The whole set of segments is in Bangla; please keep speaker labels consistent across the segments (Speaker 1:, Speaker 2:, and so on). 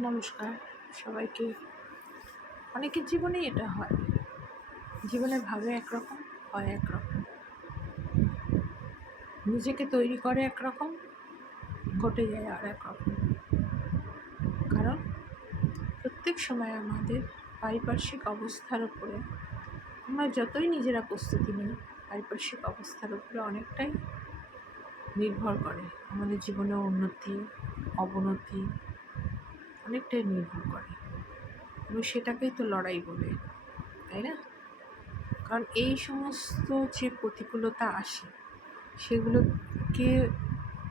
Speaker 1: নমস্কার সবাইকে। অনেকের জীবনেই এটা হয়। জীবনে ভাবে একরকম, হয় একরকম। নিজেকে তৈরি করে একরকম, ঘটে যায় আর একরকম। কারণ প্রত্যেক সময় আমাদের পারিপার্শ্বিক অবস্থার উপরে, আমরা যতই নিজেরা প্রস্তুতি নিই, পারিপার্শ্বিক অবস্থার উপরে অনেকটাই নির্ভর করে আমাদের জীবনে উন্নতি, অবনতি অনেকটাই নির্ভর করে। এবং সেটাকেই তো লড়াই বলে, তাই না? কারণ এই সমস্ত যে প্রতিকূলতা আসে, সেগুলোকে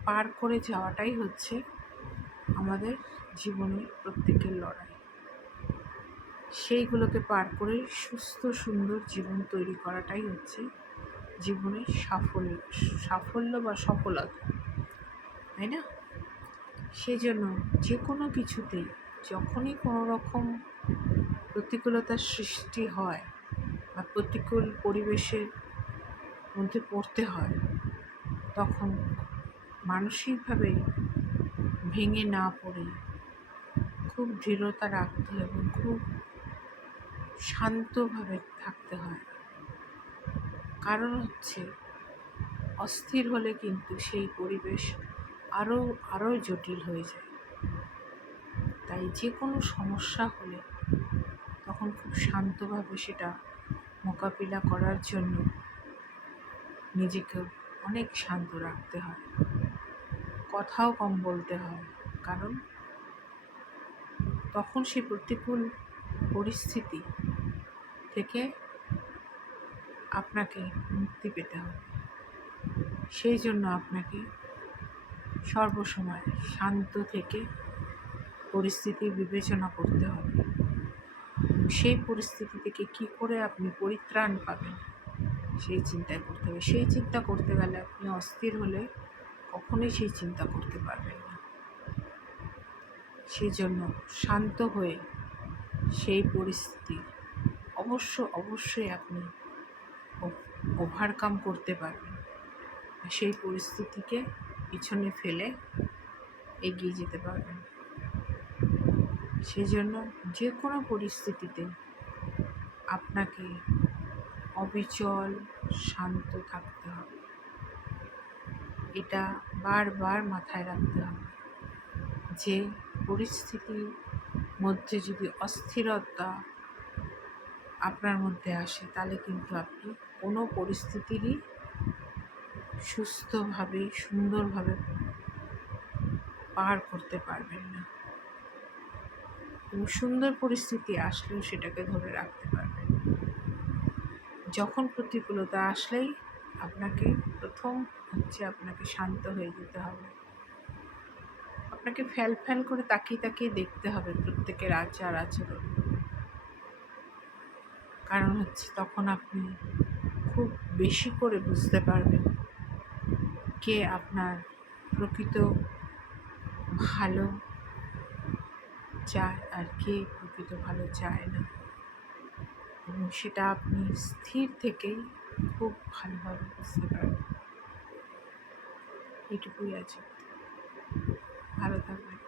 Speaker 1: পার করে যাওয়াটাই হচ্ছে আমাদের জীবনের প্রত্যেকের লড়াই। সেইগুলোকে পার করে সুস্থ, সুন্দর জীবন তৈরি করাটাই হচ্ছে জীবনের সাফল্য সাফল্য বা সফলতা, তাই না? সেই জন্য যে কোনো কিছুতেই যখনই কোনো রকম প্রতিকূলতার সৃষ্টি হয় বা প্রতিকূল পরিবেশের মধ্যে পড়তে হয়, তখন মানসিকভাবে ভেঙে না পড়ে, খুব দৃঢ়তা রাখতে হয় এবং খুব শান্তভাবে থাকতে হয়। কারণ হচ্ছে, অস্থির হলে কিন্তু সেই পরিবেশ আরও আরও জটিল হয়ে যায়। তাই যে কোনো সমস্যা হলে তখন খুব শান্তভাবে সেটা মোকাবিলা করার জন্য নিজেকে অনেক শান্ত রাখতে হয়। কথাও কম বলতে হয়, কারণ তখন সেই প্রতিকূল পরিস্থিতি থেকে আপনাকে মুক্তি পেতে হবে। সেই জন্য আপনাকে সর্বসময় শান্ত থেকে পরিস্থিতি বিবেচনা করতে হবে। সেই পরিস্থিতি থেকে কী করে আপনি পরিত্রাণ পাবেন, সেই চিন্তায় করতে হবে। সেই চিন্তা করতে গেলে আপনি অস্থির হলে কখনোই সেই চিন্তা করতে পারবেন না। সেই জন্য শান্ত হয়ে সেই পরিস্থিতি অবশ্য অবশ্যই আপনি ওভারকাম করতে পারবেন। সেই পরিস্থিতিকে পিছনে ফেলে এগিয়ে যেতে পারবেন। সেই জন্য যে কোনো পরিস্থিতিতে আপনাকে অবিচল শান্ত থাকতে হবে। এটা বারবার মাথায় রাখতে হবে যে পরিস্থিতির মধ্যে যদি অস্থিরতা আপনার মধ্যে আসে, তাহলে কিন্তু আপনি কোনো পরিস্থিতিরই সুস্থভাবে, সুন্দরভাবে পার করতে পারবেন না। এবং সুন্দর পরিস্থিতি আসলেও সেটাকে ধরে রাখতে পারবেন। যখন প্রতিকূলতা আসলেই আপনাকে প্রথম হচ্ছে আপনাকে শান্ত হয়ে যেতে হবে। আপনাকে ফ্যাল ফ্যাল করে তাকিয়ে তাকিয়ে দেখতে হবে প্রত্যেকের আচার আচরণ। কারণ হচ্ছে তখন আপনি খুব বেশি করে বুঝতে পারবেন কে আপনার প্রকৃত ভালো চায় আর কে প্রকৃত ভালো চায় না? এবং সেটা আপনি স্থির থেকেই খুব ভালোভাবে বুঝতে পারবেন। এটুকুই আছে ভালো থাকবেন।